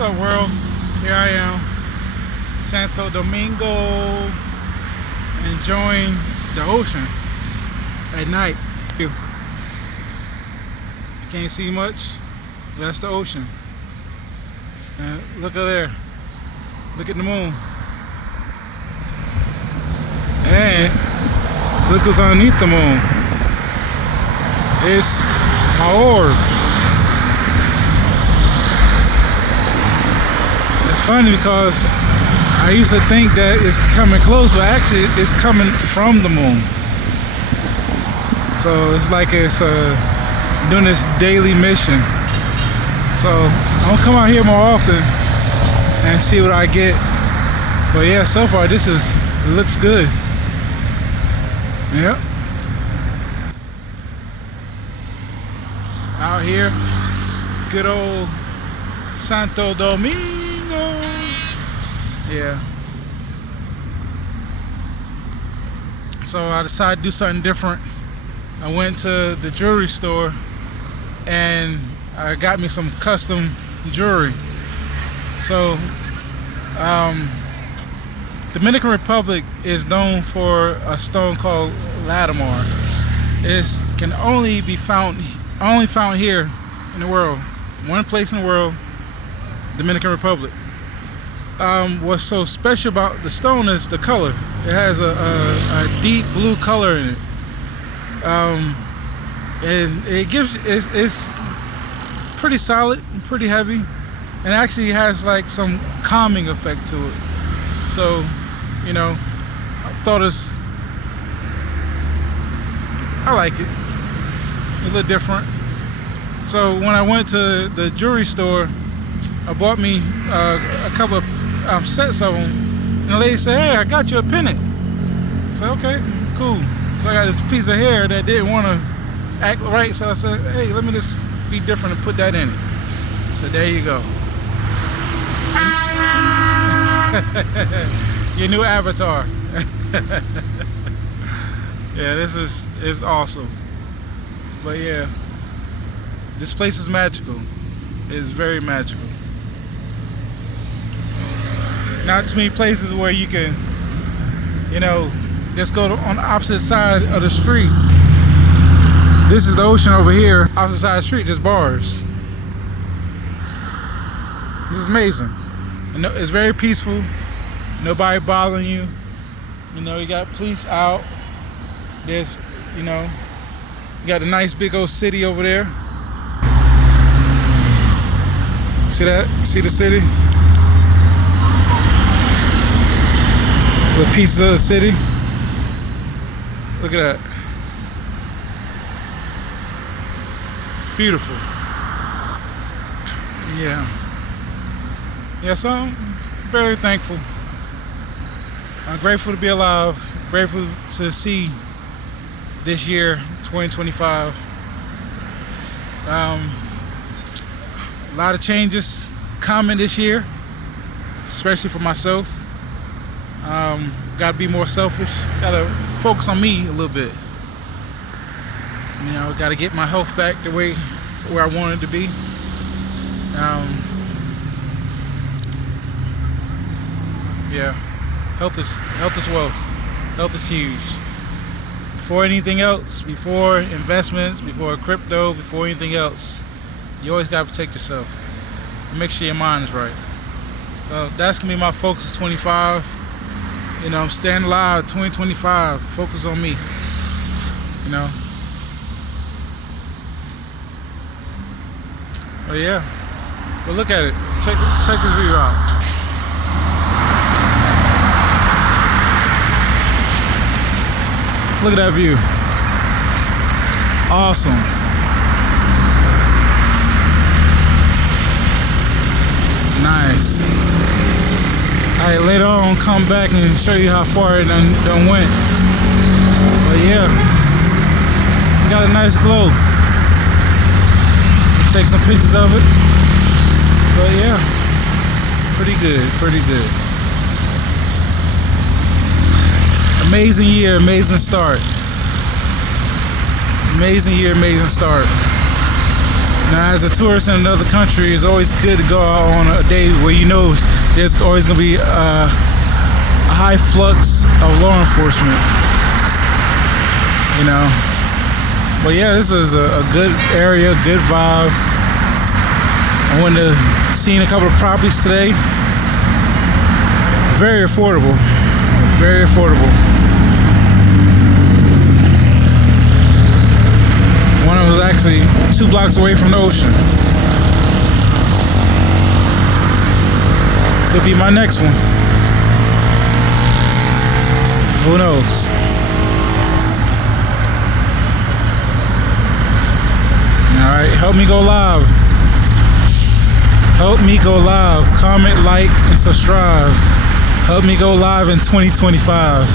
What's up, world? Here I am, Santo Domingo, enjoying the ocean at night. You can't see much. That's the ocean. And look at there. Look at the moon. And look what's underneath the moon. It's my orb. It's funny because I used to think that it's coming close, but actually it's coming from the moon. So it's like it's doing this daily mission. So I'm gonna come out here more often and see what I get. But yeah, so far it looks good. Yep. Out here, good old Santo Domingo. Yeah. So I decided to do something different. I went to the jewelry store and I got me some custom jewelry. So Dominican Republic is known for a stone called Latimar. It can only found here in the world. One place in the world, Dominican Republic. What's so special about the stone is the color. It has a deep blue color in it. And it's pretty solid, pretty heavy, and actually has like some calming effect to it. So, you know, I like it. It's a little different. So when I went to the jewelry store, I bought me a couple of sets of them, and the lady said, "Hey, I got you a pendant." I said, "Okay, cool." So I got this piece of hair that didn't want to act right, so I said, "Hey, let me just be different and put that in it." So there you go. Your new avatar. Yeah, this is awesome. But yeah, this place is magical. It's very magical. Not too many places where you can, you know, just go on the opposite side of the street. This is the ocean over here. Opposite side of the street, just bars. This is amazing. And it's very peaceful. Nobody bothering you. You know, you got police out. There's, you know, you got a nice big old city over there. See that? See the city? The pieces of the city. Look at that. Beautiful. Yeah. Yeah, so I'm very thankful. I'm grateful to be alive. Grateful to see this year, 2025. A lot of changes coming this year, especially for myself. Got to be more selfish. Got to focus on me a little bit. You know, got to get my health back the way where I want it to be. Yeah, health is wealth. Health is huge. Before anything else, before investments, before crypto, before anything else, you always got to protect yourself. Make sure your mind is right. So that's gonna be my focus 25. You know, I'm staying alive 2025. Focus on me. You know. But yeah. But look at it. Check this view out. Look at that view. Awesome. Nice. Alright, later on come back and show you how far it done went. But yeah, got a nice glow. Take some pictures of it. But yeah, pretty good, pretty good. Amazing year, amazing start. Amazing year, amazing start. Now, as a tourist in another country, it's always good to go out on a day where you know there's always going to be a high flux of law enforcement. You know, but yeah, this is a good area, good vibe. I went to seen a couple of properties today. Very affordable, very affordable. One of them was actually 2 blocks away from the ocean. Could be my next one. Who knows? Alright, help me go live. Help me go live. Comment, like, and subscribe. Help me go live in 2025.